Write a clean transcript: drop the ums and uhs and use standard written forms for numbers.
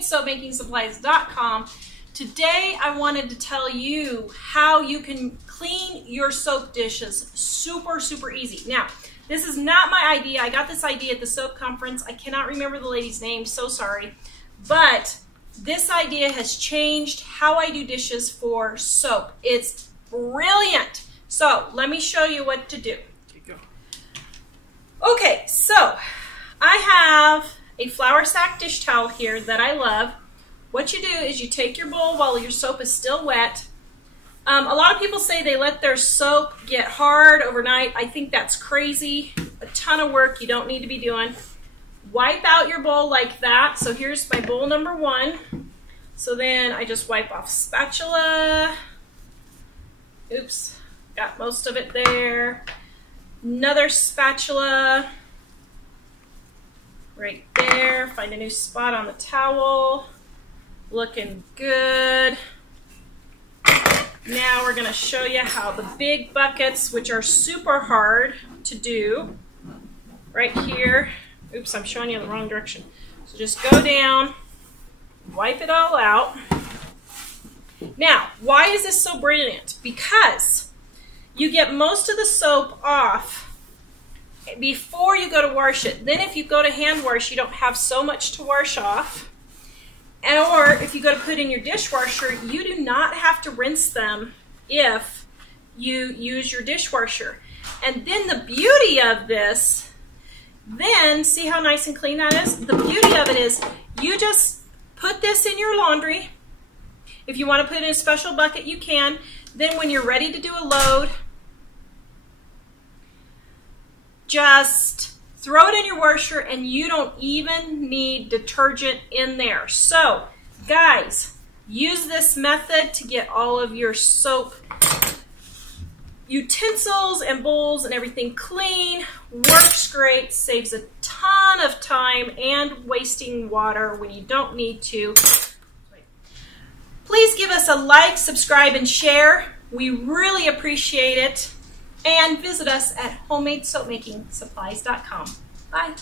homedadesoapmakingsupplies.com. Today I wanted to tell you how you can clean your soap dishes super easy. Now, this is not my idea. I got this idea at the soap conference. I cannot remember the lady's name, so sorry. But this idea has changed how I do dishes for soap. It's brilliant. So let me show you what to do. Okay, so I have a flour sack dish towel here that I love. What you do is you take your bowl while your soap is still wet. A lot of people say they let their soap get hard overnight. I think that's crazy. A ton of work you don't need to be doing. Wipe out your bowl like that. So here's my bowl number one. So then I just wipe off spatula. Oops, got most of it there. Another spatula right there. Find a new spot on the towel. Looking good. Now we're going to show you how the big buckets, which are super hard to do, right here. Oops, I'm showing you the wrong direction. So just go down, wipe it all out. Now, why is this so brilliant? Because you get most of the soap off before you go to wash it. Then if you go to hand wash, you don't have so much to wash off. Or if you go to put in your dishwasher, you do not have to rinse them if you use your dishwasher. And then the beauty of this, then see how nice and clean that is? The beauty of it is you just put this in your laundry. If you want to put it in a special bucket, you can. Then when you're ready to do a load, just throw it in your washer and you don't even need detergent in there. So, guys, use this method to get all of your soap utensils and bowls and everything clean. Works great, saves a ton of time and wasting water when you don't need to. Please give us a like, subscribe, and share. We really appreciate it. And visit us at homedadesoapmakingsupplies.com. Bye.